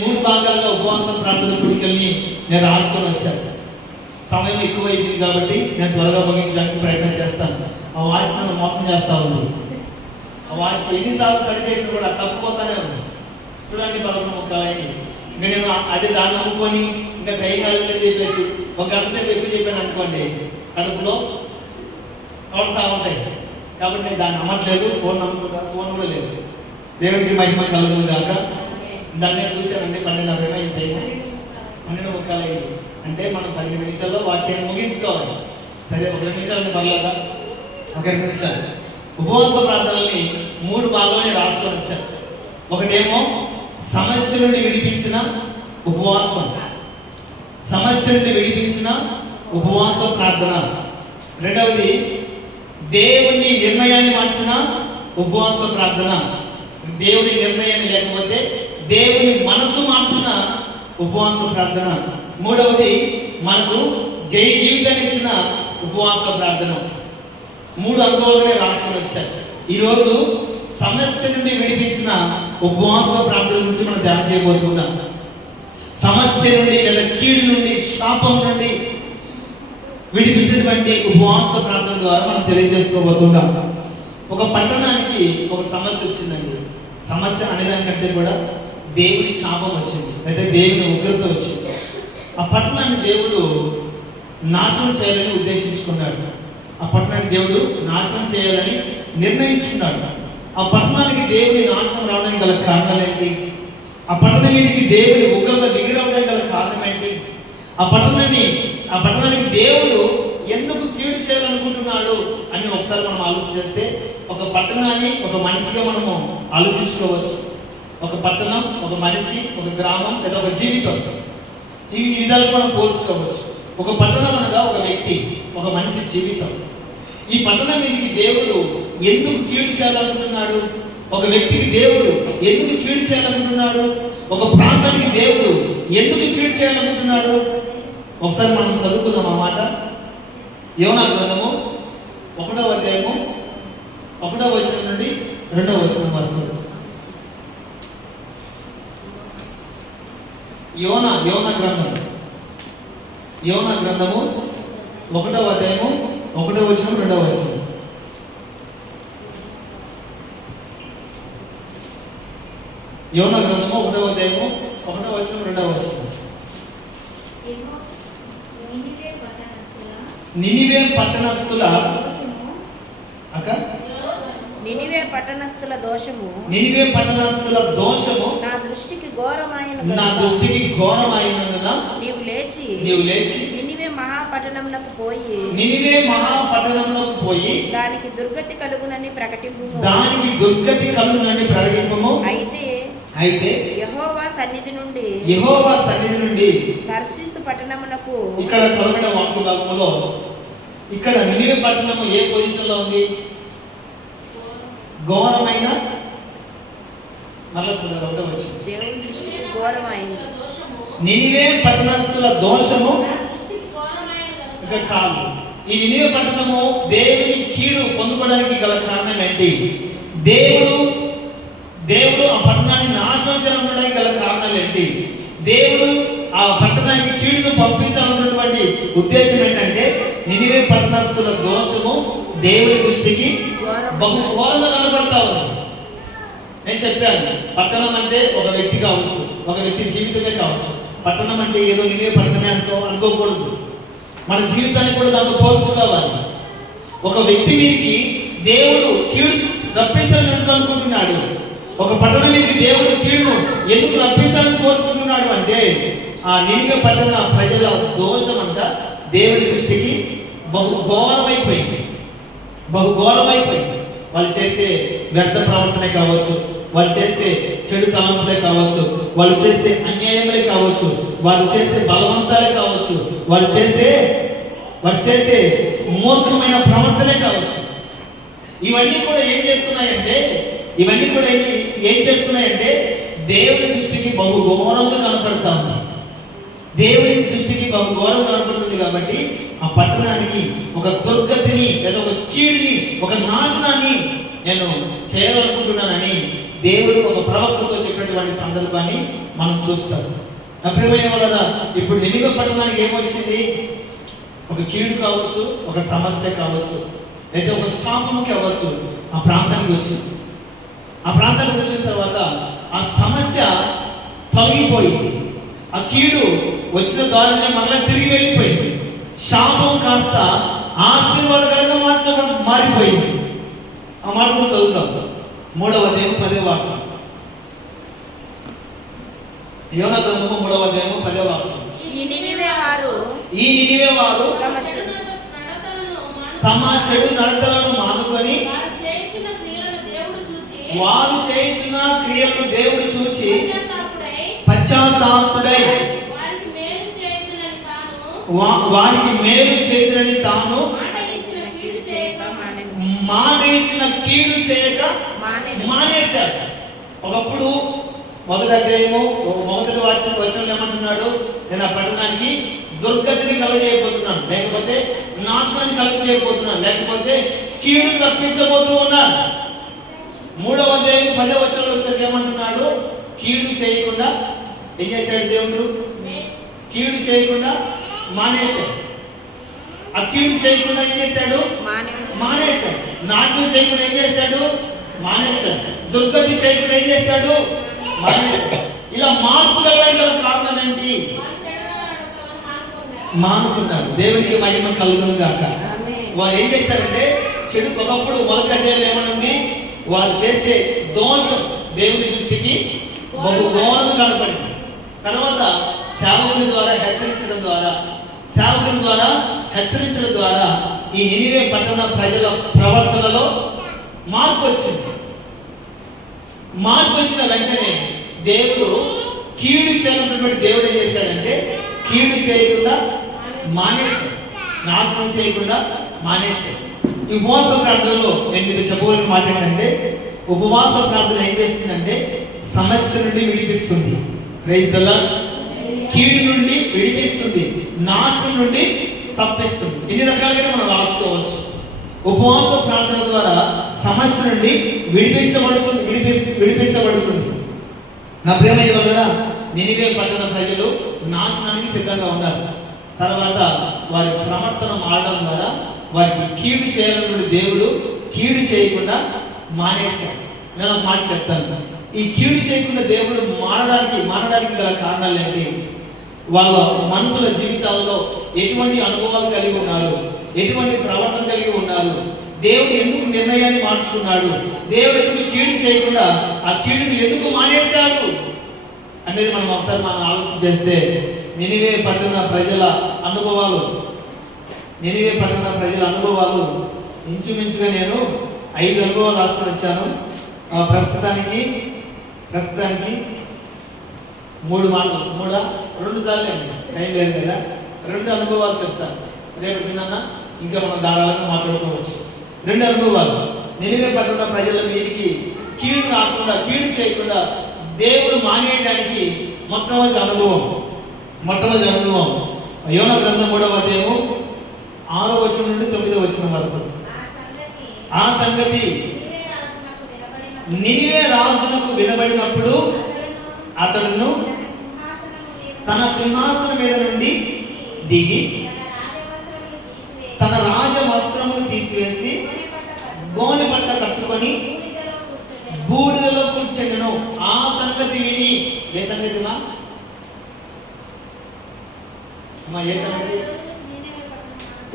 3 భాగాలుగా ఉపవాస ప్రార్థన కోరికల్ని నేను రాసుకొని వచ్చాను. సమయం ఎక్కువైంది కాబట్టి నేను త్వరగా ముగించడానికి ప్రయత్నం చేస్తాను. ఆ వాచ్ నన్ను మోసం చేస్తూ ఉంది. ఆ వాచ్ ఎన్నిసార్లు సరి చేసినా కూడా తప్పిపోతానే ఉంది. చూడండి 11 ముక్కలైంది. ఇంకా నేను అదే దాన్ని నమ్ముకొని ఇంకా కై కాలం చెప్పేసి 1 గంట సేపు ఎక్కువ చెప్పాను అనుకోండి, కడుపులో కొడతా ఉంటాయి. కాబట్టి నేను దాన్ని నమ్మట్లేదు. ఫోన్ కూడా లేదు. దేవుడికి మహిమ కలుగును గాక. దాన్ని చూశానండి 12:40 అయింది. 12 ముక్కలైంది. అంటే మనం 15 నిమిషాల్లో వాక్యాన్ని ముగించుకోవాలి. సరే, 1 నిమిషాలని పర్లేదా? 1 నిమిషాలు. ఉపవాస ప్రార్థనల్ని 3 భాగాలని రాసుకొని వచ్చారు. ఒకటేమో సమస్య నుండి విడిపించిన ఉపవాసం, సమస్య నుండి విడిపించిన ఉపవాస ప్రార్థన. రెండవది దేవుని నిర్ణయాన్ని మార్చిన ఉపవాస ప్రార్థన. దేవుని నిర్ణయాన్ని లేకపోతే దేవుని మనసు మార్చిన ఉపవాస ప్రార్థన. మూడవది మనకు జయ జీవితాన్ని ఇచ్చిన ఉపవాస ప్రార్థన. 3 అనుభవాలనే రాసుకొని వచ్చారు. ఈరోజు సమస్య నుండి విడిపించిన ఉపవాస ప్రార్థన గురించి మనం ధ్యానం చేయబోతున్నాం. సమస్య నుండి లేదా కీడు నుండి, శాపం నుండి విడిపించినటువంటి ఉపవాస ప్రార్థన ద్వారా మనం తెలియజేసుకోబోతున్నాం. ఒక పట్టణానికి ఒక సమస్య వచ్చిందండి. సమస్య అనేదానికంటే కూడా దేవుడి శాపం వచ్చింది, అయితే దేవుని ఉగ్రత వచ్చింది. ఆ పట్టణాన్ని దేవుడు నాశనం చేయాలని ఉద్దేశించుకున్నాడు. ఆ పట్టణాన్ని దేవుడు నాశనం చేయాలని నిర్ణయించుకున్నాడు. ఆ పట్టణానికి దేవుని నాశనం రావడానికి గల కారణాలు ఏంటి? ఆ పట్టణం మీదకి దేవుని ఉగ్రత దిగి రావడానికి గల కారణం ఏంటి? ఆ పట్టణానికి దేవుడు ఎందుకు కీడు చేయాలనుకుంటున్నాడు అని ఒకసారి మనం ఆలోచిస్తే, ఒక పట్టణాన్ని ఒక మనిషిగా మనము ఆలోచించుకోవచ్చు. ఒక పట్టణం, ఒక మనిషి, ఒక గ్రామం లేదా ఒక జీవితం, ఈ విధాలు మనం పోల్చుకోవచ్చు. ఒక పట్టణం అనగా ఒక వ్యక్తి, ఒక మనిషి జీవితం. ఈ పట్టణం మీదకి దేవుడు ఎందుకు కీడు చేయాలనుకుంటున్నాడు? ఒక వ్యక్తికి దేవుడు ఎందుకు కీడు చేయాలనుకుంటున్నాడు? ఒక ప్రాంతానికి దేవుడు ఎందుకు కీడు చేయాలనుకుంటున్నాడు? ఒకసారి మనం చదువుకుందాం ఆ మాట. యోనా గ్రంథము 1వ అధ్యాయము 1వ వచనం నుండి 2వ వచనం వరకు. యోనా గ్రంథము 1వ అధ్యాయము 1వ వచనం 2వ వచనం. యోనా గ్రంథము 1వ అధ్యాయము 1వ వచనం 2వ వచనం. నినివే పట్టణస్థుల దోషము నా దృష్టికి ఘోరమైనందున నీవు లేచి నినివే మహాపట్టణమునకు పోయి దానికి దుర్గతి కలుగునని ప్రకటింపుము. అయితే యెహోవా సన్నిధి నుండి తర్షీసు పట్టణమునకు. ఇక్కడ చదవబడిన వాక్య భాగంలో ఇక్కడ నినివే పట్టణము ఏ పొజిషన్ లో ఉంది? ఘోరమైన, మళ్ళీ చదవచ్చు, దేవుని దృష్టికి ఘోరమైంది. నినివే పట్టణస్థుల దోషము. ఇక చాలు. ఈ నినివే పట్టణము దేవుని కీడు పొందుకోవడానికి గల కారణం ఏంటి? దేవుడు ఆ పట్టణాన్ని నాశనం చేయాలనడానికి గల కారణాలు ఏంటి? దేవుడు ఆ పట్టణానికి కీడును పంపించాలన్నటువంటి ఉద్దేశం ఏంటంటే, నినివే పట్టణస్థుల దోషము దేవుని దృష్టికి బహు ఘోరంగా కనబడతా ఉంది. నేను చెప్పాను, పట్టణం అంటే ఒక వ్యక్తి కావచ్చు, ఒక వ్యక్తి జీవితమే కావచ్చు. పట్టణం అంటే ఏదో నినివే పట్టణమే అనుకోకూడదు. మన జీవితాన్ని కూడా దాంతో పోల్చుకోవాలి. ఒక వ్యక్తి మీదకి దేవుడు కీడు రప్పించాలని ఎందుకు అనుకుంటున్నాడు? ఒక పట్టణం మీదకి దేవుడు కీడును ఎందుకు రప్పించాలని కోరుకుంటున్నాడు అంటే, ఆ నినివే పట్టణ ప్రజల దోషం అంట దేవుడి దృష్టికి బహు ఘోరమైపోయింది. వాళ్ళు చేసే వ్యర్థ ప్రవర్తనే కావచ్చు, వాళ్ళు చేసే చెడు తలంపులే కావచ్చు, వాళ్ళు చేసే అన్యాయములే కావచ్చు, వాళ్ళు చేసే బలవంతాలే కావచ్చు, వాళ్ళు చేసే మూర్ఖమైన ప్రవర్తనే కావచ్చు. ఇవన్నీ కూడా ఏం చేస్తున్నాయంటే దేవుని దృష్టికి బహు ఘోరంగా కనపడతా ఉంది. దేవుని దృష్టికి బహు ఘోరం కనపడుతుంది. కాబట్టి ఆ పట్టణానికి ఒక దుర్గతిని లేదా ఒక కీడుని, ఒక నాశనాన్ని నేను చేయాలనుకుంటున్నానని దేవుడు ఒక ప్రవక్తతో చెప్పినటువంటి సందర్భాన్ని మనం చూస్తాం. నా ప్రియమైన వాళ్ళ, ఇప్పుడు నినివే పట్టణానికి ఏమొచ్చింది? ఒక కీడు కావచ్చు, ఒక సమస్య కావచ్చు, లేదా ఒక శాపం కావచ్చు, ఆ ప్రాంతానికి వచ్చింది. ఆ ప్రాంతానికి వచ్చిన తర్వాత ఆ సమస్య తొలగిపోయింది. ఆ కీడు వచ్చిన దారిని మరలా తిరిగి వెళ్ళిపోయింది. శాపం కాస్త ఆశీర్వాదకరంగా మారిపోయింది. ఆ మాట కూడా చదువుతాం. 3వ అధ్యాయం 10వ వాక్యం. యోనా గ్రంథము 3వ అధ్యాయం 10వ వాక్యం. ఈ నినివే వారు తమ చెడు నడతలను మానుకొని వారు చేయుచున్న క్రియలను దేవుడు చూచి పశ్చాత్తాపుడై వారికి మేలు చేయుదునని తాను మాట ఇచ్చిన కీడు చేయక మానేశాడు. ఒకప్పుడు మొదటి అధ్యాయము మొదటి వచనం ఏమంటున్నాడు? నేను ఆ పట్టణానికి దుర్గతిని కలుగజేయబోతున్నాను, లేకపోతే నాశనాన్ని కలుగజేయబోతున్నాను, లేకపోతే కీడును రప్పించబోతూ ఉన్నాను. 3వ అధ్యాయం 10వ వచనంలో వచ్చేసరికి ఏమంటున్నాడు? కీడు చేయకుండా ఏం చేశాడు దేవుడు? కీడు చేయకుండా మానేశాడు. ఆ కీడు చేయకుండా ఏం చేశాడు? మానేశాడు. నాశనం చేయకుండా ఏం చేశాడు? మానేశాడు. దుర్గతి చేయకుండా ఏం చేశాడు? మానేశాడు. ఇలా మార్పు కలగడానికి కారణం ఏంటి? మానుకున్నారు. దేవునికి మహిమ కలుగును గాక. వారు ఏం చేశారంటే చెడు. ఒకప్పుడు మొదటి అధ్యాయంలో ఏమనుంది? వారు చేసే దోషం దేవుని దృష్టికి బహు ఘోరంగా కనపడింది. తర్వాత సేవకుని ద్వారా హెచ్చరించడం ద్వారా ఈ నినివే పట్టణ ప్రజల ప్రవర్తనలో మార్పు వచ్చింది. మార్పు వచ్చిన వెంటనే దేవుడు కీడు చేయాలన్నటువంటి దేవుడు ఏం చేశాడంటే కీడు చేయకుండా మానేశాడు, నాశనం చేయకుండా మానేశాడు. ఈ ఉపవాస ప్రార్థనలో నేను మీకు చెప్పవలసిన మాట ఏంటంటే, ఉపవాస ప్రార్థన ఏం చేస్తుందంటే సమస్య నుండి విడిపిస్తుంది. Praise the lord. కీడు నుండి విడిపిస్తుంది, నాశనం నుండి తప్పిస్తుంది. ఇన్ని రకాలుగా మనం రాసుకోవచ్చు. ఉపవాస ప్రార్థన ద్వారా సమస్య నుండి విడిపించబడుతుంది. నా ప్రియమైన వాళ్ళరా, నినివే పట్టణ ప్రజలు నాశనానికి సిద్ధంగా ఉన్నారు. తర్వాత వారి ప్రవర్తన మారడం ద్వారా వారికి కీడు చేయాలనుకున్న దేవుడు కీడు చేయకుండా మానేశాడు. నేను ఒక మాట చెప్తాను. ఈ కీడు చేయకుండా దేవుడు మారడానికి గల కారణాలు ఏంటి? వాళ్ళ మనుషుల జీవితాల్లో ఎటువంటి అనుభవాలు కలిగి ఉన్నారు, ఎటువంటి ప్రవర్తన కలిగి ఉన్నారు, దేవుడు ఎందుకు నిర్ణయాన్ని మార్చుకున్నాడు, దేవుడు ఎందుకు కీడు చేయకుండా ఆ కీడుని ఎందుకు మానేశాడు అనేది మనం ఒకసారి ఆలోచన చేస్తే నినివే పట్టణ ప్రజల అనుభవాలు ఇంచుమించుగా నేను 5 అనుభవాలు రాసుకొని వచ్చాను. ప్రస్తుతానికి 3 మాటలు, 2 సార్లు అండి, టైం లేదు కదా, 2 అనుభవాలు చెప్తాను. రేపు తిన్నా ఇంకా మనం ధారాళంగా మాట్లాడుకోవచ్చు. 2 అనుభవాలు. నినివే పట్టణ ప్రజల మీదకి కీడు చేయకుండా దేవుడు మానేయడానికి మొట్టమొదటి అనుభవం యోనా గ్రంథం 3వ అధ్యాయము 6వ వచనం నుండి 9వ వచనం వరకు. ఆ సంగతి నినివే రాజునకు వినబడినప్పుడు అతడును తన సింహాసనం మీద నుండి దిగి తన రాజ వస్త్రములు తీసివేసి గోనె పట్ట కట్టుకొని బూడిదలో కూర్చుండెను. ఆ సంగతి విని, ఏ సంగతి ఏ సంగతి?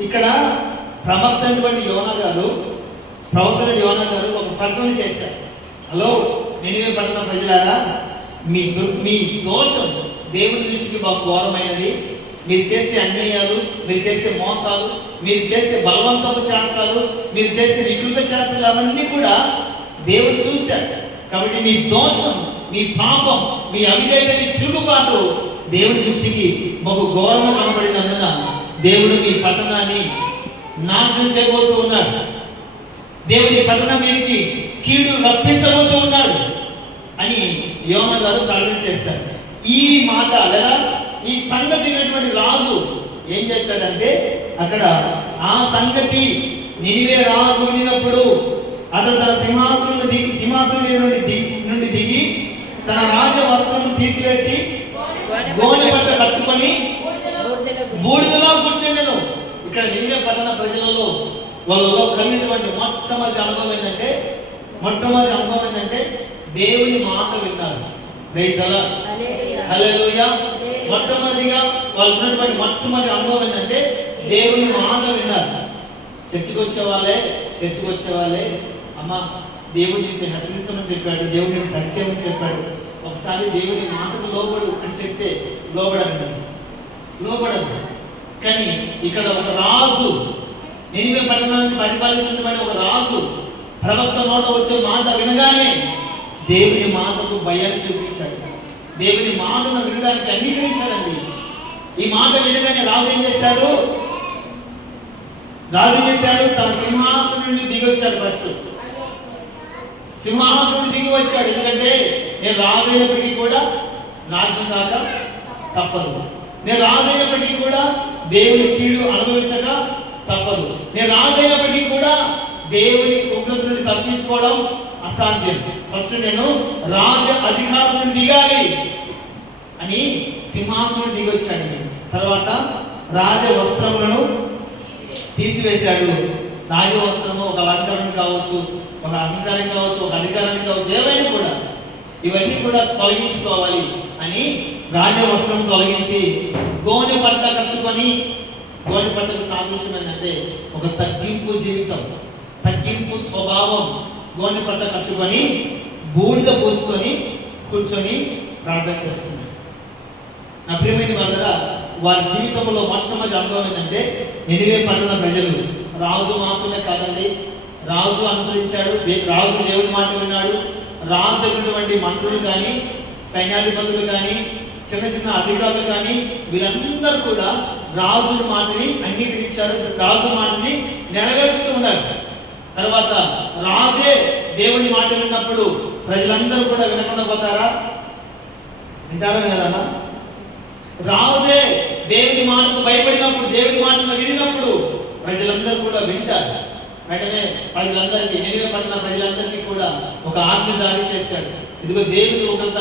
ఇక్కడ ప్రవక్తైనటువంటి యోనా గారు ఒక ప్రకటన చేశారు. హలో నినివే పట్టణ ప్రజలారా, మీ దోషం దేవుని దృష్టికి బాగా ఘోరమైనది. మీరు చేసే అన్యాయాలు, మీరు చేసే మోసాలు, మీరు చేసే బలవంతపు శాస్త్రాలు, మీరు చేసే వికృత శాస్త్రాలు అవన్నీ కూడా దేవుడు చూశాడు. కాబట్టి మీ దోషం, మీ పాపం, మీ అవిధేయత, మీ తిరుగుబాటు దేవుడి దృష్టికి బహు ఘోరంగా కనబడినందున దేవుడు మీ పట్టణాన్ని నాశనం చేయబోతూ ఉన్నాడు. దేవుడి పట్టణం మీదకి కీడు రప్పించబోతూ ఉన్నాడు అని యోనా గారు ప్రార్థన చేశారు. ఈ మాట లేదా ఈ సంగతి విన్నటువంటి రాజు ఏం చేశాడంటే, అక్కడ ఆ సంగతి నినివే రాజు వినినప్పుడు అతడు తన సింహాసనం మీద నుండి దిగి తన రాజ వస్త్రం తీసివేసి గోనె పట్ట కట్టుకొని బూడిదలో కూర్చుండెను. ఇక్కడ నినివే పట్టణ ప్రజలలో వాళ్ళలో కలిగినటువంటి మొట్టమొదటి అనుభవం ఏంటంటే దేవుని మాట విన్నారు. ప్రైజ్ ది లార్డ్, హల్లెలూయా. మొట్టమొదటిగా వాళ్ళు ఉన్నటువంటి మొట్టమొదటి అనుభవం ఏంటంటే దేవుని మాట విన్నారు. చర్చికి వచ్చే వాళ్ళే అమ్మ దేవుడు నీకు హెచ్చరించమని చెప్పాడు, దేవుడు నీకు సరిచేయమని చెప్పాడు. ఒకసారి దేవుని మాటకు లోబడు అని చెప్తే లోబడదు. కానీ ఇక్కడ ఒక రాజు, నినివే పట్టణాన్ని పరిపాలిస్తున్నటువంటి ఒక రాజు ప్రవక్త నోట వచ్చే మాట వినగానే దేవుని మాటకు భయాన్ని చూపించాడు. దేవుని మాటను వినడానికి అంగీకరించాడండి. ఈ మాట వినగానే రాజు ఏం చేశాడు? తన సింహాసనం నుండి దిగి వచ్చాడు. ఫస్ట్ సింహాసనం దిగి వచ్చాడు. ఎందుకంటే నేను రాజు అయినప్పటికీ కూడా నాశనం కాక తప్పదు. నేను రాజు అయినప్పటికీ కూడా దేవుని కీడు అనుభవించక తప్పదు. నేను రాజు అయినప్పటికీ కూడా దేవుని ఉగ్రత నుండి తప్పించుకోవడం అసాధ్యం. ఫస్ట్ నేను రాజ అధికారం నుండి దిగాలి అని సింహాసనం దిగి వచ్చాడు. తర్వాత రాజ వస్త్రములను తీసివేశాడు. రాజ వస్త్రము ఒక అలంకరణ కావచ్చు, ఒక అహంకారం కావచ్చు, ఒక అధికారాన్ని కావచ్చు, ఏవైనా కూడా ఇవన్నీ కూడా తొలగించుకోవాలి అని రాజ వస్త్రం తొలగించి గోనె పట్ట కట్టుకొని, గోనె పట్టకు సాదృశ్యం ఏంటంటే ఒక తగ్గింపు జీవితం, తగ్గింపు స్వభావం. గోనె పట్ట కట్టుకొని బూడిద పూసుకొని కూర్చొని ప్రార్థన చేస్తుంది. నా ప్రియమైన వాళ్ళరా, వారి జీవితంలో మొట్టమొదటి అనుభవం ఏంటంటే నినివే పట్టణ ప్రజలు, రాజు మాత్రమే కాదండి, రాజు అనుసరించాడు, రాజు దేవుడి మాట విన్నాడు. రాజు దగ్గరటువంటి మంత్రులు కానీ, సైన్యాధిపతులు కానీ, చిన్న చిన్న అధికారులు కానీ వీళ్ళందరూ కూడా రాజు మాటని అంగీకరించారు, రాజు మాటని నెరవేరుస్తూ ఉన్నారు. తర్వాత రాజే దేవుని మాట విన్నప్పుడు ప్రజలందరూ కూడా వినకుండా పోతారా? వింటారా వినరా? రాజే దేవుని మాటకు భయపడినప్పుడు, దేవుని మాటను వినినప్పుడు ప్రజలందరూ కూడా వింటారు. వెంటనే ప్రజలందరికీ, నినివే పట్టణ ప్రజలందరికీ కూడా ఒక ఆజ్ఞ జారీ చేశాడు. ఇదిగో దేవుని ఉగ్రత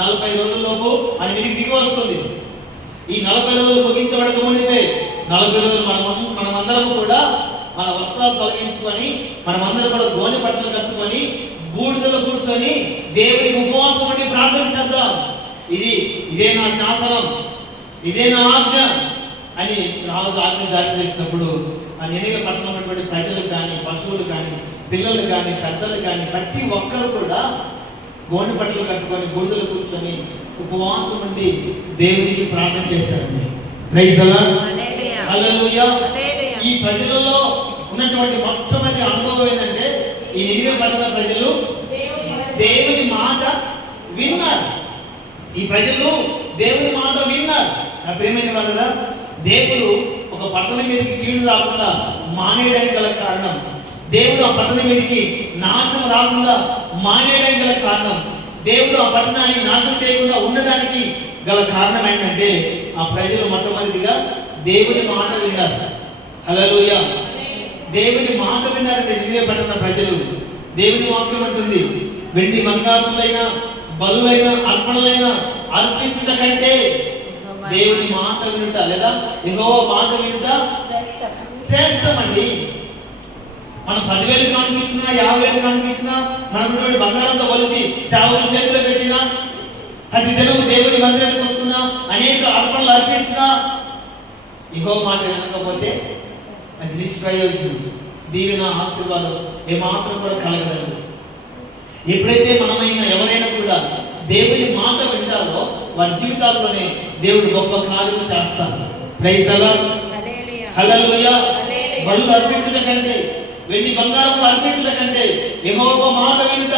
40 రోజుల్లోపు అని మీదికి దిగి వస్తుంది. ఈ 40 రోజులు ముగించబడక మునిపే 40 రోజులు మనమందరం కూడా మన వస్త్రాలు తొలగించుకొని, మనమందరం కూడా గోనె బట్టలు కట్టుకొని బూడిదలో కూర్చొని దేవునికి ఉపవాసం ఉండి ప్రార్థన చేద్దాం. ఇదే నా శాసనం, ఇదే నా ఆజ్ఞ అని రాజు ఆజ్ఞ జారీ చేసినప్పుడు ఆ నినివే పట్టణంలో ఉన్నటువంటి ప్రజలు కానీ, పశువులు కానీ, పిల్లలు కానీ, పెద్దలు కానీ ప్రతి ఒక్కరు కూడా గోనె బట్టలు కట్టుకొని బూడిదలో కూర్చొని ఉపవాసం ఉండి దేవునికి ప్రార్థన చేశారండి. ప్రైజ్ ది లార్డ్, హల్లెలూయా. ఈ ప్రజలలో ఉన్నటువంటి మొట్టమొదటి అనుభవం ఏంటంటే ఈ నినివే పట్టణ ప్రజలు దేవుని మాట విన్నారు. ఈ ప్రజలు దేవుని మాట విన్నారు. నా ప్రియమైన వాళ్ళ, దేవుడు ఒక పట్టణం మీదకి కీడు రాకుండా మానేయడానికి గల కారణం, దేవుడు ఆ పట్టణం మీదకి నాశనం రాకుండా మానేయడానికి గల కారణం, దేవుడు ఆ పట్టణాన్ని నాశనం చేయకుండా ఉండడానికి గల కారణం ఏంటంటే ఆ ప్రజలు మొట్టమొదటిగా దేవుని మాట విన్నారు. హల్లెలూయా. దేవుని మాట విన్నారంటే నినివే పట్టణ ప్రజలు. దేవుని వాక్యం అంటుంది, వెండి బంగారములైన బలులైన అర్పణలైన అర్పించుట కంటే దేవుని మాట వినుట లేదా యెహోవా మాట వినుట శ్రేష్టమండి. మనం 10,000 కానుకిచ్చినా, 50,000 కానుకిచ్చినా, మనకు బంగారంతో కలిసి సేవకుల చేతిలో పెట్టినా, ప్రతి దినము దేవుని మందిరానికి వస్తున్నా, అనేక అర్పణలు అర్పించినా యెహోవా మాట వినకపోతే అది నిష్ప్రయోజనం. దీవెన ఆశీర్వాదం ఏమాత్రం కూడా కలగదండి. ఎప్పుడైతే మనమైనా ఎవరైనా కూడా దేవుని మాట వింటారో వారి జీవితాల్లోనే దేవుడు గొప్ప కార్యము చేస్తారు. ప్రైజ్ ది లార్డ్, హల్లెలూయా. బలులు అర్పించుట కంటే, వెండి బంగారం అర్పించుట కంటే యెహోవా మాట వినుట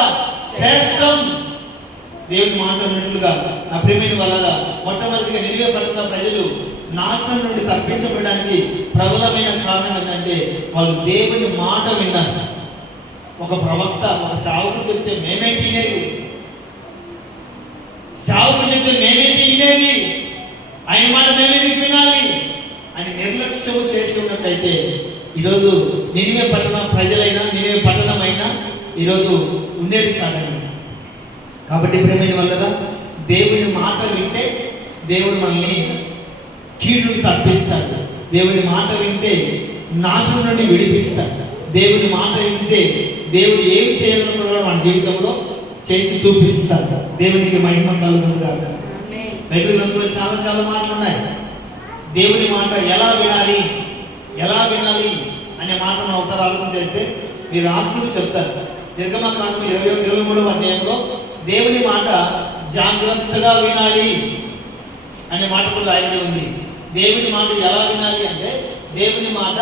శ్రేష్టం. దేవుని మాట విన్నట్లుగా నా ప్రియమైన వాళ్ళరా, మొట్టమొదటిగా నినివే పట్టణ ప్రజలు నాశనం నుండి తప్పించబడడానికి ప్రబలమైన కారణం ఏంటంటే వాళ్ళు దేవుని మాట విన్నారు. ఒక ప్రవక్త, ఒక సేవకుడు చెప్తే మేమేంటి వినేది, సేవకుడు చెప్తే మేమేంటి వినేది, ఆయన మాట మేమేంటి వినాలి అని నిర్లక్ష్యం చేసి ఉన్నట్లయితే ఈరోజు నినివే పట్టణ ప్రజలైనా, నినివే పట్టణమైనా ఈరోజు ఉండేది కాదండి. కాబట్టి ప్రేమైన వల్ల దేవుని మాట వింటే దేవుడు మనల్ని కీడును తప్పిస్తాడు. దేవుని మాట వింటే నాశనం నుండి విడిపిస్తాడు. దేవుని మాట వింటే దేవుడు ఏమి చేయాలనుకున్నాడో మన జీవితంలో చేసి చూపిస్తాడు. దేవునికి మహిమ కలుగును గాక. బైబిల్ గ్రంథంలో చాలా చాలా మాటలు ఉన్నాయి. దేవుని మాట ఎలా వినాలి అనే మాట మనం ఒకసారి ఆలోచన చేస్తే మీరు రాసుకుంటూ చెప్తారు. నిర్గమకాండం 23వ అధ్యాయంలో దేవుని మాట జాగ్రత్తగా వినాలి అనే మాట కూడా రాయబడి ఉంది. దేవుని మాట ఎలా వినాలి అంటే దేవుని మాట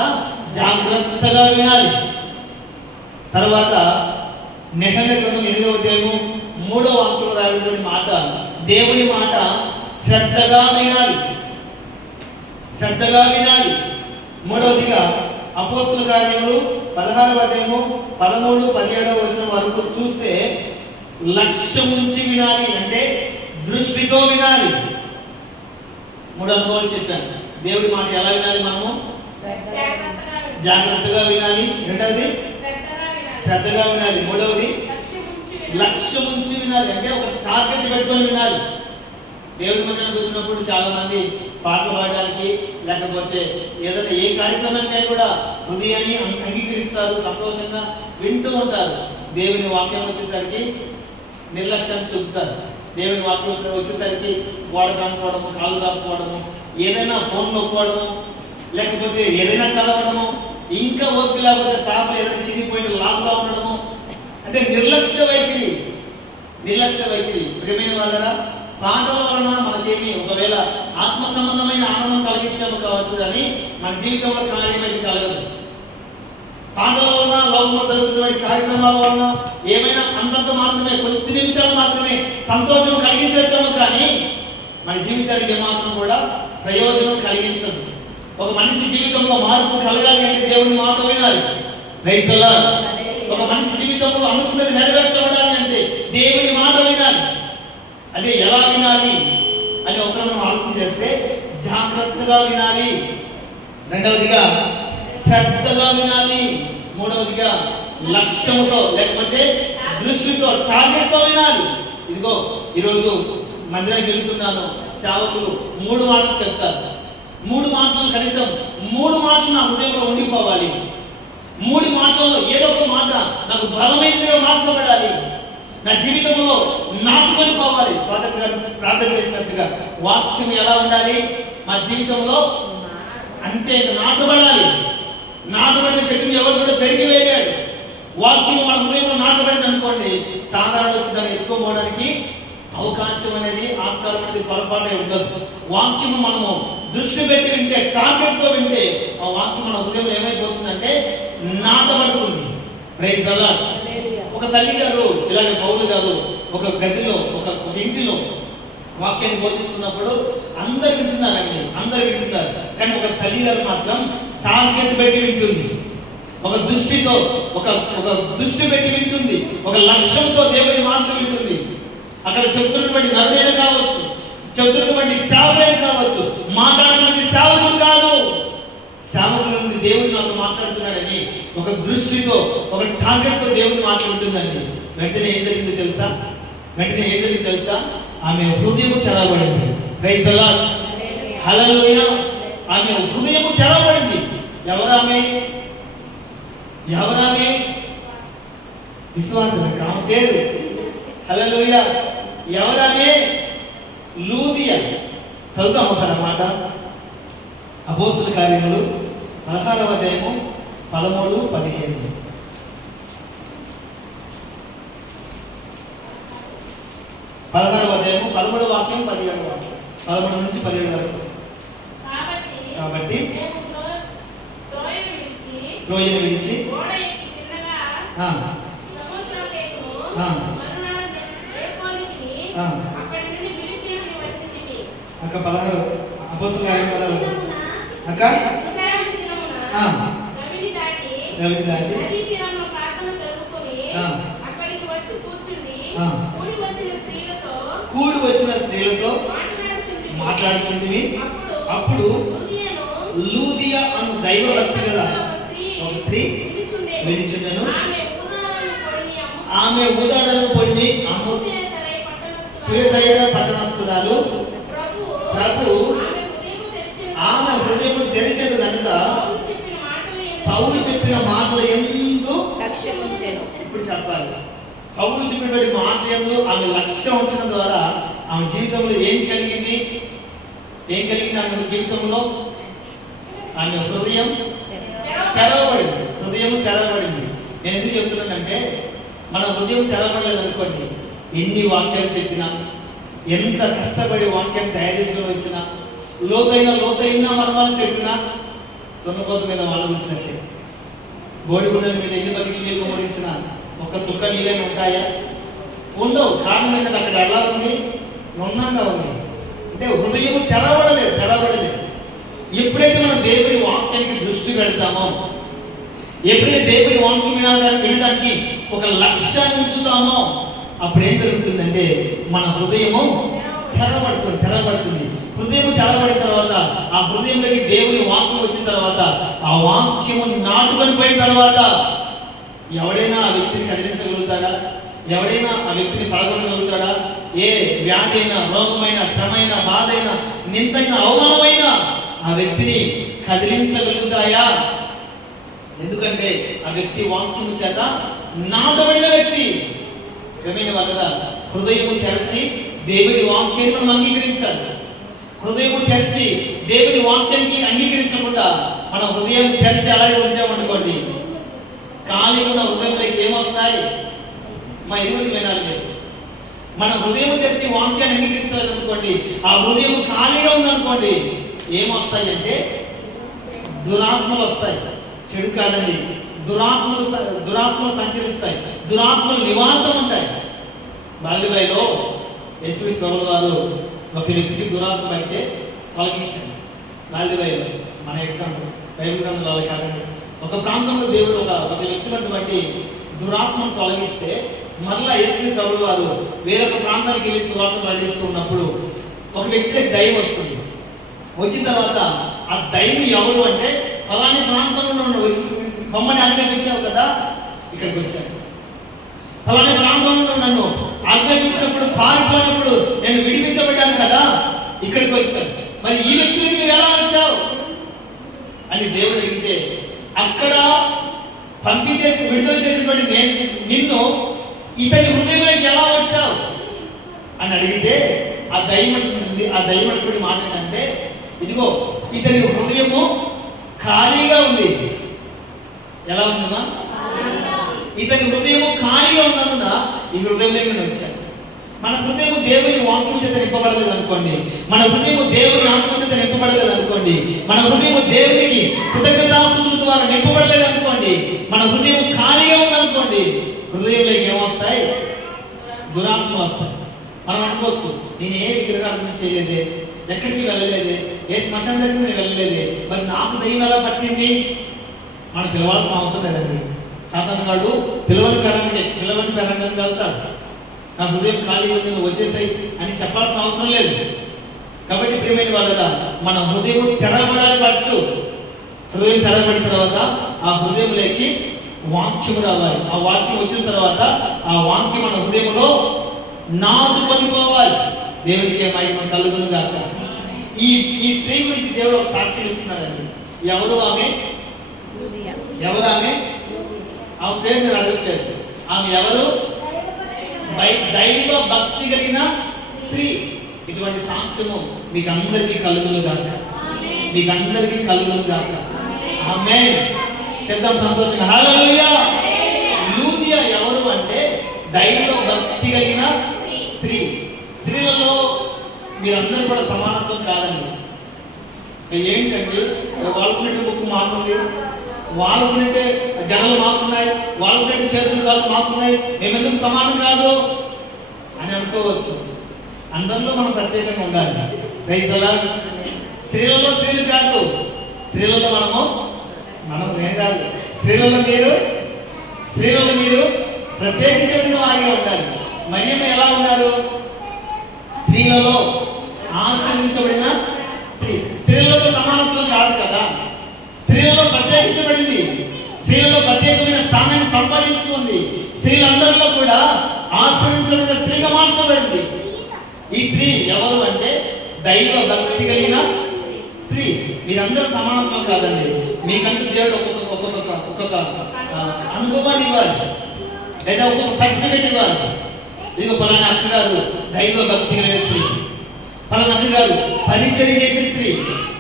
జాగ్రత్తగా వినాలి. తర్వాత నెహెమ్యా గ్రంథం 8వ అధ్యాయము 3వ వాక్యంలో రాయబడిన మాట దేవుని మాట శ్రద్ధగా వినాలి. మూడవదిగా అపోస్తలుల కార్యములు 16వ అధ్యాయము 13, 17వ వచనం వరకు చూస్తే లక్ష్యముంచి వినాలి అంటే దృష్టితో వినాలి. 3 అనుభవాలు చెప్పాను. దేవుడి మాట ఎలా వినాలి? మనము జాగ్రత్తగా వినాలి. రెండవది శ్రద్ధగా వినాలి. మూడవది లక్ష్యముంచి వినాలి అంటే ఒక టార్గెట్ పెట్టుకొని వినాలి. దేవుడి మందిరానికి వచ్చినప్పుడు చాలా మంది పాటలు పాడడానికి లేకపోతే ఏదైనా ఏ కార్యక్రమానికైనా కూడా హృదయాన్ని అంగీకరిస్తారు, సంతోషంగా వింటూ ఉంటారు. దేవుని వాక్యం వచ్చేసరికి నిర్లక్ష్యాన్ని చూపుతారు. దేవుని వాక్యం వచ్చేసరికి గోడ కానుకోవడము, కాళ్ళు కాపుకోవడము, ఏదైనా ఫోన్ నొక్కోవడము, లేకపోతే ఏదైనా చదవడము, ఇంకా ఓపిక లేకపోతే చేపలు ఏదైనా చిరిగిపోయిన లాగుగా ఉండడము, అంటే నిర్లక్ష్య వైఖరి. ప్రియమైన వాళ్ళరా, పాటల వలన మనకేమి ఒకవేళ ఆత్మ సంబంధమైన ఆనందం కలిగించాము కావచ్చు, కానీ మన జీవితంలో కార్యం అయితే కలగదు. పాటల వలన, లోకంలో జరుగుతున్న కార్యక్రమాల వలన ఏమైనా అంతంత మాత్రమే, కొద్ది నిమిషాలు మాత్రమే సంతోషం కలిగించవచ్చాము, కానీ మన జీవితానికి ఏమాత్రం కూడా ప్రయోజనం కలిగించదు. ఒక మనిషి జీవితంలో మార్పు కలగాలి అంటే దేవుని మాట వినాలి. Praise the lord. ఒక మనిషి జీవితంలో అనుకున్నది నెరవేర్చబడాలి అంటే దేవుని మాట వినాలి. అదే ఎలా వినాలి అని ఒకసారి మనం ఆలోచన చేస్తే జాగ్రత్తగా వినాలి, రెండవదిగా శ్రద్ధగా వినాలి, మూడవదిగా లక్ష్యముతో లేకపోతే దృష్టితో టార్గెట్తో వినాలి. ఇదిగో ఈరోజు మందిరానికి వెళ్తున్నాను, సేవకులు 3 మాటలు చెప్తారు. 3 మాటలు కనీసం 3 మాటలు నా హృదయంలో ఉండిపోవాలి. 3 మాటల్లో ఏదో ఒక మాట నాకు బలమైనదిగా మార్చబడాలి, నా జీవితంలో నాటుకొని పోవాలి. స్వాతంత్ర గారు ప్రార్థన చేసినట్టుగా వాక్యం ఎలా ఉండాలి మా జీవితంలో అంతే నాటబడాలి. నాటబడిన చెట్టుని ఎవరు కూడా పెరిగి వేయలేడు. వాక్యం మన హృదయంలో నాటబడింది అనుకోండి, సాధారణ వచ్చి దాన్ని ఎత్తుకోవడానికి అవకాశం అనేది, ఆస్కారం అనేది పొరపాటే ఉండదు. వాక్యము మనము దృష్టి పెట్టి వింటే, టార్గెట్తో వింటే ఆ వాక్యం మన హృదయంలో ఏమైపోతుందంటే నాటబడుతుంది. Praise the lord. ఒక తల్లి గారు ఇలాగే పౌలు గారు ఒక గదిలో ఒక ఇంటిలో వాక్యాన్ని బోధిస్తున్నప్పుడు అందరు వింటున్నారు, కానీ ఒక తల్లి గారు మాత్రం టార్గెట్ పెట్టి వింటుంది. ఒక దృష్టితో ఒక దృష్టి పెట్టి వింటుంది, ఒక లక్ష్యంతో దేవుని మాటలు వింటుంది. అక్కడ చెప్తున్నటువంటి నరుడైన కావచ్చు, చెప్తున్నటువంటి సేవకుడైన కావచ్చు, మాట్లాడుతున్నది సేవకుడు కాదు, సేవకుల నుండి దేవుడు నాతో మాట్లాడుతున్నాడని ఒక దృష్టితో ఒక టార్గెట్తో దేవుని మాట్లాడుతుందండి. వెంటనే ఏం జరిగిందో తెలుసా? ఆమె హృదయము తెరవబడింది. Praise the lord. హల్లెలూయా. ఆమె హృదయము తెరవబడింది. ఎవరామె? విశ్వాసం ఆమె పేరు. హల్లెలూయా. ఎవరామె? లూదియా. చదువుతాం ఒకసారి అన్నమాట. అపోస్తలుల కార్యములు 16వ అధ్యాయము 13, 15. 16వ అధ్యాయము 13వ వాక్యం 17వ వాక్యం, 13 నుంచి 17 వరకు. కాబట్టి త్రోయను విడిచి అక్క 16 అపోస్తలుల కార్యం 16 అక్క నదిని దాటి కూడి వచ్చిన స్త్రీలతో మాట్లాడుచుంటివి. అప్పుడు లూదియా అను దైవభక్తి గల ఒక స్త్రీ విడిచుండెను. ఆమె ఊదాలను పొడిని తుయతైర పట్టణస్థురాలు ప్రభు ఆమె హృదయం తెరిచెను కనుక పౌలు చెప్పిన మాటలు ఎందు లక్ష్యం ఉంచెను. ఇప్పుడు చెప్పాలి. పౌలు చెప్పినటువంటి మాటలు ఎందు ఆమె లక్ష్యం ఉంచడం ద్వారా ఆమె జీవితంలో ఏం కలిగింది ఆమె జీవితంలో? ఆమె హృదయం తెరవబడింది. హృదయం తెరవబడింది. నేను ఎందుకు చెప్తున్నానంటే, మన హృదయం తెరవబడలేదు అనుకోండి, ఎన్ని వాక్యాలు చెప్పినా, ఎంత కష్టపడి వాక్యాన్ని తయారు చేసుకుని వచ్చినా, లోతైన మర్మాలు చెప్పినా దున్నపోతు మీద వాళ్ళు చూసినట్టే. బోడిగుండల మీద ఎన్ని బతికి నీళ్ళు ఓడించినా ఒక్క చుక్క నీళ్ళని ఉంటాయా? ఉండవు. కారణం ఏంటంటే అక్కడ ఎలా ఉంది? నున్నంగా ఉంది. అంటే హృదయం తెరవబడలేదు. ఎప్పుడైతే మనం దేవుని వాక్యానికి దృష్టి పెడతామో, ఎప్పుడైతే దేవుని వాక్యం వినడానికి ఒక లక్ష్యాన్ని ఉంచుతామో, అప్పుడు ఏం జరుగుతుందంటే మన హృదయము తెరవబడుతుంది. హృదయం తెరవబడిన తర్వాత, ఆ హృదయంలోకి దేవుని వాక్యం వచ్చిన తర్వాత, ఆ వాక్యము నాటుకొని పోయిన తర్వాత ఎవడైనా ఆ వ్యక్తిని కదిలించగలుగుతాడా? ఎవడైనా ఆ వ్యక్తిని పడగొట్టగలుగుతాడా? ఏ వ్యాధి అయినా, రోగమైన, శ్రమైన, బాధ అయినా, నిందైన, అవమానమైన ఆ వ్యక్తిని కదిలించగలుగుతాయా? ఎందుకంటే ఆ వ్యక్తి వాక్యము చేత నాటబడిన వ్యక్తి. ఏమైనా వాళ్ళ హృదయము తెరచి దేవుని వాక్యాన్ని మనం అంగీకరించాలి. హృదయము తెరిచి దేవుని వాక్యానికి అంగీకరించకుండా మనం హృదయం తెరిచి అలాగే ఉంచామనుకోండి, ఖాళీ ఉన్న హృదయంలోకి ఏమొస్తాయి? మా ఇరువురికి వినాలి లేదు. మన హృదయం తెరిచి వాక్యాన్ని అంగీకరించాలనుకోండి, ఆ హృదయం ఖాళీగా ఉందనుకోండి, ఏమొస్తాయి అంటే దురాత్మలు వస్తాయి. చెడు కాదండి, దురాత్మలు సంచరిస్తాయి, దురాత్మలు నివాసం ఉంటాయి. బాల్యబాయిలో యేసు ప్రభువు వారు ఒక వ్యక్తికి దురాత్మ అయితే తొలగించండి. బాల్యబాయిలో మన ఎగ్జాంపుల్ బైబిల్ గ్రంథంలో కాదండి, ఒక ప్రాంతంలో దేవుడు ఒక వ్యక్తిని బట్టి దురాత్మను తొలగిస్తే మరలా యేసు ప్రభువు వారు వేరొక ప్రాంతానికి వెళ్ళి సువార్త ప్రకటిస్తూ ఉన్నప్పుడు ఒక వ్యక్తికి దయ్యం వస్తుంది. వచ్చిన తర్వాత ఆ దయ్యం ఎవరు అంటే, ఫలాని ప్రాంతంలో మమ్మల్ని ఆజ్ఞాపించావు కదా, ఇక్కడికి వచ్చాను. ఫలాని ప్రాంతంలో నన్ను ఆజ్ఞాపించినప్పుడు, పారిపోయినప్పుడు నేను విడిపించబడ్డాను కదా, ఇక్కడికి వచ్చాను. మరి ఈ వ్యక్తికి నువ్వు ఎలా వచ్చావు అని దేవుడు అడిగితే, అక్కడ పంపించేసి విడుదల చేసినటువంటి నిన్ను ఇతని హృదయంలోకి ఎలా వచ్చావు అని అడిగితే, ఆ దైవటువంటి మాట ఏంటంటే, ఇదిగో ఇతని హృదయము ఖాళీగా ఉంది. ఎలా ఉందమ్మా? ఇతని హృదయము ఖాళీగా ఉన్నందున ఈ హృదయంలోకి నేను వచ్చాను. మన హృదయము దేవుని వాక్యం చేత నింపబడలేదు అనుకోండి, మన హృదయము దేవుని ఆత్మ చేత నింపబడలేదు అనుకోండి, మన హృదయము దేవునికి కృతజ్ఞతాస్తుతుల ద్వారా నింపబడలేదు అనుకోండి, మన హృదయం ఖాళీగా ఉందనుకోండి, హృదయంలోకి ఏమొస్తాయి? దురాత్మ వస్తాయి. మనం అనుకోవచ్చు, నేను ఏ విగ్రహాలను చేయలేదే, ఎక్కడికి వెళ్ళలేదే, ఏ శ్మశాన దగ్గరికి నేను వెళ్ళలేదే, మరి నాకు దయ్యం ఎలా పట్టింది? మనం పిలవాల్సిన అవసరం లేదండి. సాధారణ వాడు పిలవని పెరగడానికి వెళ్తాడు. నా హృదయం ఖాళీగా ఉంది, నువ్వు వచ్చేసాయి అని చెప్పాల్సిన అవసరం లేదు. కాబట్టి ప్రియమైన వాళ్ళగా మన హృదయం తెరవబడాలి. ఫస్ట్ హృదయం తెరవబడిన తర్వాత ఆ హృదయంలోకి వాక్యం రావాలి. ఆ వాక్యం వచ్చిన తర్వాత ఆ వాక్యం మన హృదయంలో నాటుకొని పోవాలి. దేవునికి మహిమ కలుగును గాక. ఈ స్త్రీ గురించి దేవుడు ఒక సాక్ష్యం ఇస్తున్నాడండి. ఎవరు ఆమె? ఆమె పేరు నేను అడగట్లేదు. ఆమె ఎవరు? దైవ భక్తి కలిగిన స్త్రీ. ఇటువంటి సాక్ష్యము మీకు అందరికీ కలుగును గాక. ఆమేన్. చెప్దాం సంతోషంగా, హల్లెలూయా. లూదియా ఎవరు అంటే దైవ భక్తి కలిగిన స్త్రీ. స్త్రీలలో మీరందరూ కూడా సమానత్వం కాదండి. ఏంటండి, వాళ్ళకున్నట్టు ముక్కు మాకుంది, వాళ్ళకున్నట్టే జడలు మాకున్నాయి, వాళ్ళకున్నట్టు చేతులు కాళ్ళు మాకున్నాయి, మేమెందుకు సమానం కాదు అని అనుకోవచ్చు. అందరిలో మనం ప్రత్యేకంగా ఉండాలి. Praise the lord. స్త్రీలలో స్త్రీలు కాదు, స్త్రీలలో మనం నేను కాదు, స్త్రీలలో మీరు ప్రత్యేకించబడిన వారిగా ఉండాలి. మరియమ్మ ఎలా ఉన్నారు? స్త్రీలలో ఆశ్రయించబడిన స్త్రీ. స్త్రీలతో సమానత్వం కాదు కదా, స్త్రీలలో ప్రత్యేకించబడింది, స్త్రీలలో ప్రత్యేకమైన స్థానాన్ని సంపాదించుకుంది, స్త్రీలందరిలో కూడా ఆశ్రయించబడిన స్త్రీగా మార్చబడింది. భక్తి కలిగిన స్త్రీ. మీరందరూ సమానత్వం కాదండి. మీకంటూ దేవుడు ఒక్కొక్క అనుభవాన్ని ఇవ్వాలి, లేదా ఒక్కొక్క సర్టిఫికేట్ ఇవ్వాలి. ఇదిగో పలానా అక్క గారు దైవ భక్తి కలిగిన స్త్రీ, పలానా అక్క గారు పరిచర్య చేసే స్త్రీ,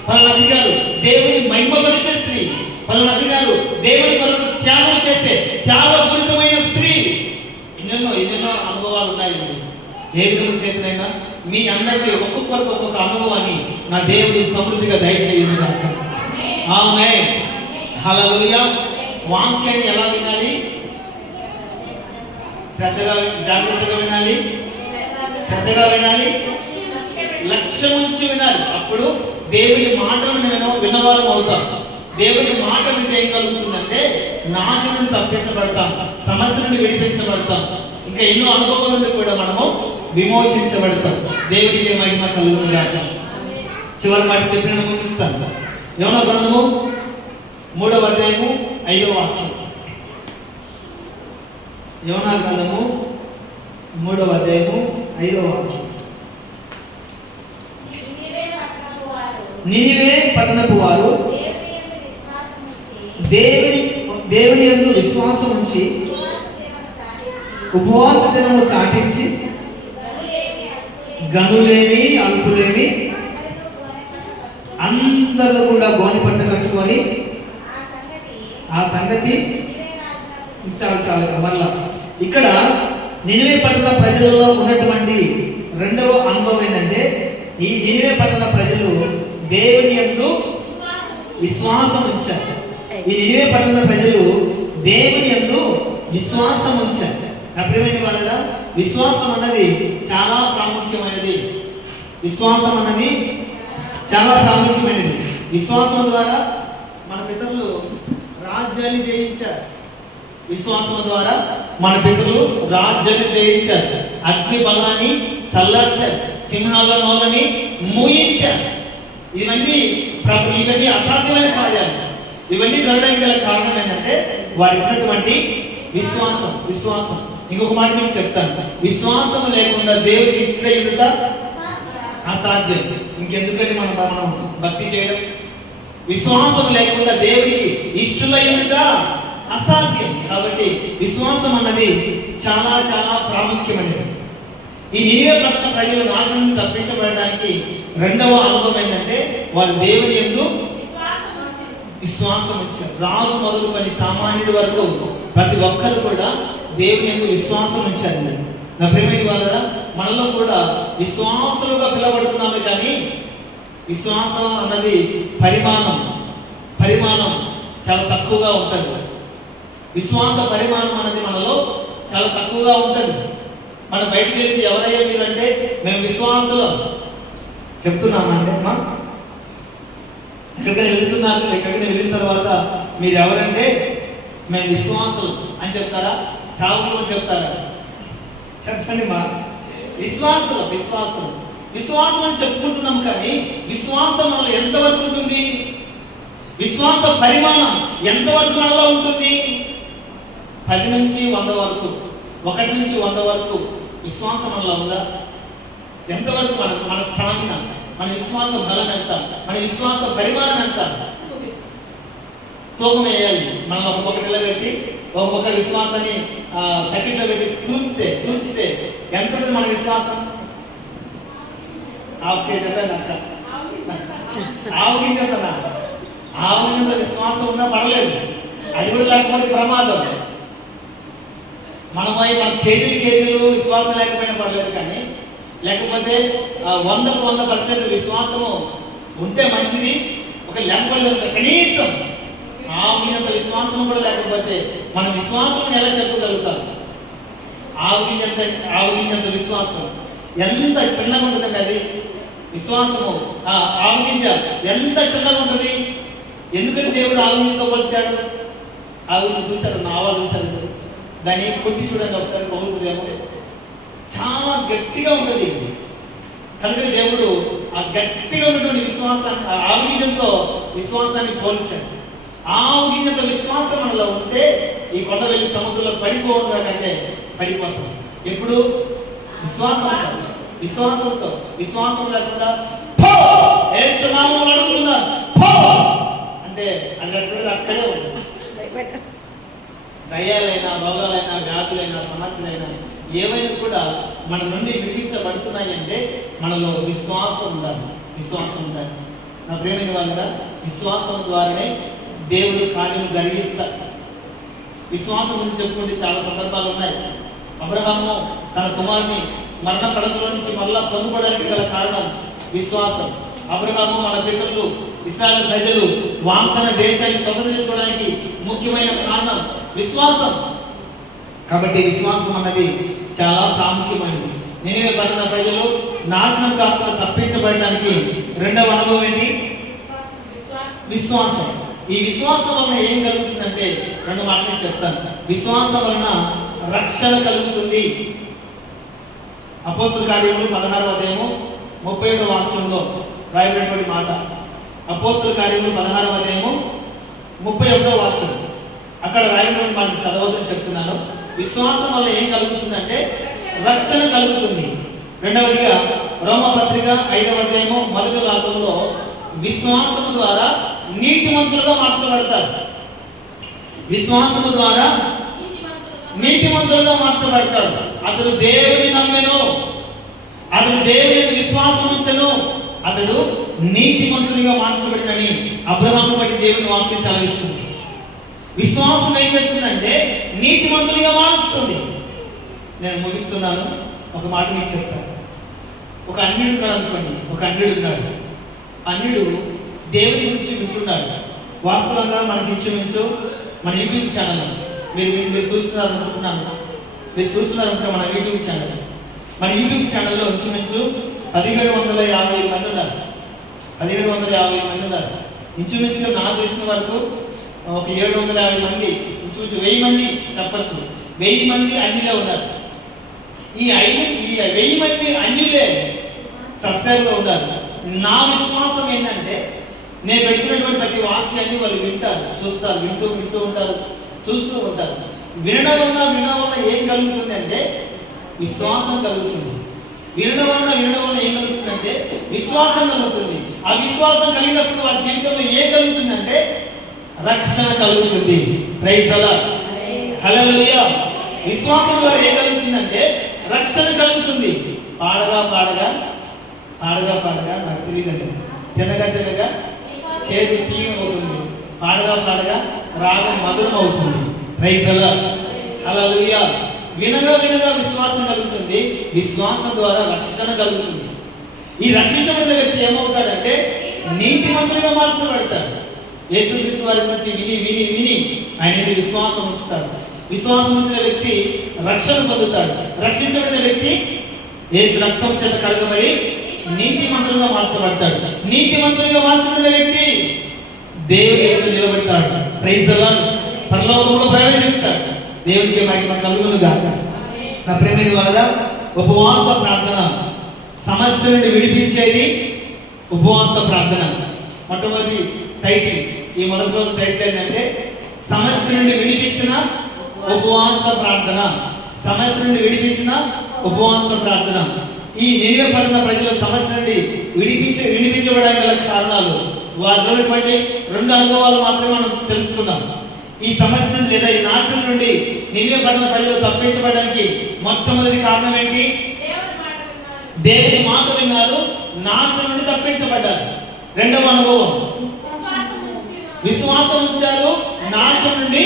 పలానా అక్క గారు దేవుని మహిమపరిచే స్త్రీ, పలానా అక్క గారు దేవుని కొరకు త్యాగం చేసే త్యాగపూరితమైన స్త్రీ. ఎన్నెన్నో అనుభవాలు ఉన్నాయండి. ఏ విధంగా చేతనైనా మీ అందరికీ ఒక్కొక్కరికి ఒక్కొక్క అనుభవాన్ని నా దేవుడు సమృద్ధిగా దయచేయండి. ఆమేన్, హల్లెలూయా. వాక్యాన్ని ఎలా వినాలి? శ్రద్ధగా, జాగ్రత్తగా వినాలి, శ్రద్ధగా వినాలి, లక్ష్యం ఉంచి వినాలి. అప్పుడు దేవుని మాటలను విన్నవారం అవుతాం. దేవుని మాట వింటే ఏం కలుగుతుందంటే నాశనం నుండి తప్పించబడతాం, సమస్య నుండి విడిపించబడతాం, ఇంకా ఎన్నో అనుభవాల నుండి కూడా మనము విమోచించబడతాం. దేవునికి మహిమ కలుగును గాక. చివరి మాట చెప్పి నేను ముగిస్తాను. యోనా గ్రంథము 3వ అధ్యాయము 5వ వాక్యం. యోనా గ్రంథము 3వ అధ్యాయము 5వ వాక్యం. నినివే పట్టణపు వారు దేవుని యందు విశ్వాసం ఉంచి ఉపవాస దినము చాటించి గనులేమి అల్పులేమి అందరూ కూడా గోని పట్ట కట్టుకొని ఆ సంగతి చాలు మళ్ళా ఇక్కడ నినివే పట్టణ ప్రజలలో ఉన్నటువంటి రెండవ అనుభవం ఏంటంటే, ఈ నినివే పట్టణ ప్రజలు దేవుని యందు విశ్వాసం ఉంచారు. ఈ నినివే పట్టణ ప్రజలు దేవుని యందు విశ్వాసం ఉంచారు. నా ప్రియమైన వాళ్ళ, విశ్వాసం అన్నది చాలా ప్రాముఖ్యమైనది. విశ్వాసం అన్నది చాలా ప్రాముఖ్యమైనది. విశ్వాసం ద్వారా మన పితరులు రాజ్యాన్ని జయించారు. విశ్వాసం ద్వారా మన పితరులు రాజ్యాన్ని జయించారు, అగ్ని బలాన్ని చల్లార్చారు, సింహాల నోళ్ళని మూయించారు. ఇవన్నీ అసాధ్యమైన కార్యాలు. ఇవన్నీ జరగడానికి గల కారణం ఏంటంటే వారికి ఉన్నటువంటి విశ్వాసం. ఇంకొక మాట మీకు చెప్తాను, విశ్వాసం లేకుండా దేవుడికి ఇష్టడయుట అసాధ్యం. ఇంకెందుకంటే మనం భక్తి చేయడం? విశ్వాసం లేకుండా దేవుడికి ఇష్టడయుట అసాధ్యం. కాబట్టి విశ్వాసం అన్నది చాలా చాలా ప్రాముఖ్యమైనది. ఈ నినివే పట్టణ ప్రజలు నాశనం తప్పించబడడానికి రెండవ అనుభవం ఏంటంటే వారు దేవుని యందు విశ్వాసం ఉంచారు. రాజు మొదలుకొని సామాన్యుడి వరకు ప్రతి ఒక్కరు కూడా దేవుని యందు విశ్వాసం ఉంచారు. నా ప్రియమైన వాళ్ళరా, మనలో కూడా విశ్వాసులుగా పిలవబడుతున్నామే, కానీ విశ్వాసం అన్నది పరిమాణం చాలా తక్కువగా ఉంటుంది. విశ్వాస పరిమాణం అనేది మనలో చాలా తక్కువగా ఉంటుంది. మనం బయటికి వెళ్తే ఎవరయ్యా మీరు అంటే మేము విశ్వాసులం చెప్తున్నామంటే, అమ్మా ఎక్కడికైనా వెళ్ళిన తర్వాత మీరు ఎవరంటే మేము విశ్వాసులు అని చెప్తారా? సావులు అని చెప్తారా? చెప్పండి మా. విశ్వాసం అని చెప్పుకుంటున్నాం, కానీ విశ్వాసం మనలో ఎంతవరకు ఉంటుంది? విశ్వాస పరిమాణం ఎంతవరకు మనలో ఉంటుంది? 10 నుంచి 100 వరకు, 1 నుంచి 100 వరకు విశ్వాసం మనలో ఉందా? ఎంతవరకు మన స్టామినా, మన విశ్వాస బలం ఎంత, మన విశ్వాస పరిమాణం ఎంత? తూకం వేయాలి. మనం ఒక్కొక్క నిలబెట్టి ఒక్కొక్క విశ్వాసాన్ని తక్కిట్లో పెట్టి తూచితే ఎంత ఉంటుంది మన విశ్వాసం? ½ కేజీ అంటే అక్క ఆవు గింజ విశ్వాసం ఉన్నా పర్లేదు, అది కూడా లేకపోతే ప్రమాదం. మన కేజీలు విశ్వాసం లేకపోయినా పర్లేదు, కానీ లేకపోతే 100% విశ్వాసము ఉంటే మంచిది. ఒక లేకపోతే కనీసం ఆవుగినంత విశ్వాసం కూడా లేకపోతే మన విశ్వాసం ఎలా చెప్పగలుగుతాం? ఆవుగింజంత విశ్వాసం ఎంత చిన్నగా ఉంటుందండి అది విశ్వాసము. ఆవుగింజ ఎంత చిన్నగా ఉంటుంది. ఎందుకంటే దేవుడు ఆవుగింజతో పోల్చాడు. ఆవుగింజ చూశారు, ఆవాలు చూశారు, దాన్ని కొట్టి చూడండి ఒకసారి, పగులుతుందేమో. చాలా గట్టిగా ఉంటుంది. కనుక దేవుడు ఆ గట్టిగా ఉన్నటువంటి విశ్వాసాన్ని ఆవుగింజంతో విశ్వాసాన్ని పోల్చాడు. ఆవుగింజంత విశ్వాసం మనలో ఉంటే ఈ కొండ వెళ్ళి సముద్రంలో పడిపోవుగా కంటే పడిపోతాం. ఎప్పుడు? విశ్వాసం లేకుండా అది అక్కడే ఉంటుంది. దయ్యాలైనా, రోగాలైనా, వ్యాధులైనా, సమస్యలైనా ఏవైనా కూడా మన నుండి విడిపించబడుతున్నాయి అంటే మనలో విశ్వాసం ఉండాలి. విశ్వాసం ఉండాలి. నా ప్రేమైన వాళ్ళగా, విశ్వాసం ద్వారానే దేవుడు కార్యం జరిగిస్తాడు. విశ్వాసం గురించి చెప్పుకుంటే చాలా సందర్భాలు ఉన్నాయి. అబ్రహాము తన కుమారుని మరణ పడకల నుంచి మళ్ళా పొందుకోవడానికి గల కారణం విశ్వాసం. అబ్రహాము మన పితరులు ఇశ్రాయేలు ప్రజలు వాగ్దాన దేశాన్ని స్వతంత్రం చేసుకోవడానికి ముఖ్యమైన కారణం విశ్వాసం. కాబట్టి విశ్వాసం అన్నది చాలా ప్రాముఖ్యమైనది. నినివే పట్టణ ప్రజలు నాశనం కాకుండా తప్పించబడడానికి రెండవ అనుభవం ఏంటి? విశ్వాసం. ఈ విశ్వాసం వలన ఏం కలుగుతుందంటే రెండు మాటలు చెప్తాను. విశ్వాసం వలన రక్షణ కలుగుతుంది. అపోస్తుల కార్యములు 16వ అధ్యాయము 37వ వాక్యంలో రాయబడినటువంటి మాట. అపోస్తుల కార్యములు 16వ అధ్యాయము 31వ వాక్యం. అక్కడ రాయబడినటువంటి మాట చదవద్దని చెప్తున్నాను. విశ్వాసం వల్ల ఏం కలుగుతుందంటే రక్షణ కలుగుతుంది. రెండవదిగా రోమపత్రిక 5వ అధ్యాయము 1వ వాక్యంలో విశ్వాసము ద్వారా నీతిమంతులుగా మార్చబడతారు. విశ్వాసము ద్వారా నీతిమంతులుగా మార్చబడతాడు. అతడు దేవుని నమ్మెను, అతడు దేవుని విశ్వాసం ఉంచెను, అతడు నీతిమంతునిగా మార్చబడినని అబ్రహాము బట్టి దేవుని వాక్యం సెలవిస్తుంది. విశ్వాసం ఏం చేస్తుందంటే నీతిమంతునిగా మారుస్తుంది. నేను ముగిస్తున్నాను. ఒక మాట మీకు చెప్తాను. ఒక అన్యుడు ఉన్నాడు అనుకోండి. ఒక అన్యుడు ఉన్నాడు. అన్యుడు దేవుని గురించి వింటున్నాడు. వాస్తవంగా మనకి ఇంచుమించు మన యూట్యూబ్ ఛానల్ మీరు చూస్తున్నారు అనుకుంటున్నాను. మీరు చూస్తున్నారంటే మన యూట్యూబ్ ఛానల్లో ఇంచుమించు 1750 మంది ఉన్నారు. 1750 మంది ఉన్నారు. ఇంచుమించుగా నాకు తెలిసిన వరకు ఒక 750 మంది, ఇంచుమించు 1000 మంది చెప్పచ్చు. 1000 మంది అన్యులే ఉన్నారు. ఈ 1000 మంది అన్యులే సబ్స్క్రైబ్లో ఉన్నారు. నా విశ్వాసం ఏంటంటే నేను పెడుతున్నటువంటి ప్రతి వాక్యాన్ని వాళ్ళు వింటారు, చూస్తారు, వింటూ ఉంటారు, చూస్తూ ఉంటారు. వినడం వల్ల ఏం కలుగుతుంది అంటే విశ్వాసం కలుగుతుంది. వినడం వల్ల ఏం కలుగుతుందంటే విశ్వాసం కలుగుతుంది. ఆ విశ్వాసం కలిగినప్పుడు వారి జీవితంలో ఏం కలుగుతుందంటే రక్షణ కలుగుతుంది. ప్రైజ్ ది లార్డ్, హల్లెలూయా. విశ్వాసం ద్వారా ఏం కలుగుతుందంటే రక్షణ కలుగుతుంది. పాడగా నాకు తెలియదండి. తినగా చేదు తీయం అవుతుంది. పాడగా రాగం మధురం అవుతుంది. ప్రైజ్ ది లార్డ్, హల్లెలూయా. వినగా విశ్వాసం కలుగుతుంది. విశ్వాసం ద్వారా రక్షణ కలుగుతుంది. ఈ రక్షించబడిన వ్యక్తి ఏమవుతాడంటే నీతిమంతునిగా మార్చబడతాడు. యేసుక్రీస్తు వారి గురించి విని ఆయన విశ్వాసం ఉంచుతాడు. విశ్వాసం ఉంచిన వ్యక్తి రక్షణ పొందుతాడు. రక్షించబడిన వ్యక్తి యేసు రక్తం చేత కడగబడి నీతిమంతునిగా మార్చబడతాడు. నీతిమంతునిగా మార్చబడిన వ్యక్తి దేవుని ఎదుట నిలబడతాడు. ప్రైజ్ ది లార్డ్, పరలోకంలో ప్రవేశిస్తాడు. దేవునికి మహిమ కలుగును గాక. నా ప్రేమిని వలన ఉపవాస ప్రార్థన సమస్య నుండి విడిపించేది ఉపవాస ప్రార్థన. మొట్టమొదటి టైటిల్, ఈ మొదటి రోజు టైటిల్ ఏంటంటే సమస్య నుండి విడిపించిన ఉపవాస ప్రార్థన. సమస్య నుండి విడిపించిన ఉపవాస ప్రార్థన. ఈ నినివే పట్టణ ప్రజల సమస్య నుండి విడిపించబడడానికి గల కారణాలు వారిలో రెండు అనుభవాలు మాత్రమే మనం తెలుసుకున్నాం. ఈ సమస్య నుండి లేదా ఈ నాశనం నుండి నినివే పట్టణ ప్రజలు తప్పించబడడానికి మొట్టమొదటి కారణం ఏంటి? దేవుని మాట విన్నారు, నాశనం నుండి తప్పించబడ్డారు. రెండవ అనుభవం విశ్వాసం ఉంచారు, నాశనం నుండి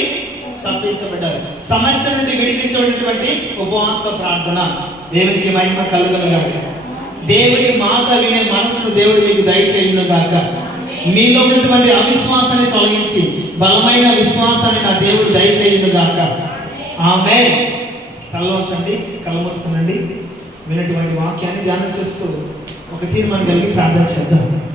తప్పించబడ్డారు. సమస్య నుండి విడిపించబడినటువంటి ఉపవాస ప్రార్థన. దేవునికి మహిమ కలుగును గాక. దేవుని మాట వినే మనసును దేవుడు మీకు దయచేయును గాక. మీలో ఉన్నటువంటి అవిశ్వాసాన్ని తొలగించి బలమైన విశ్వాసాన్ని నా దేవుడు దయచేయును గాక. ఆమేన్. తలలోంచండి, కళ్ళు మూసుకునండి. విన్నటువంటి వాక్యాన్ని ధ్యానం చేస్తూ ఒక తీర్మానం కలిగి ప్రార్థన చేద్దాం.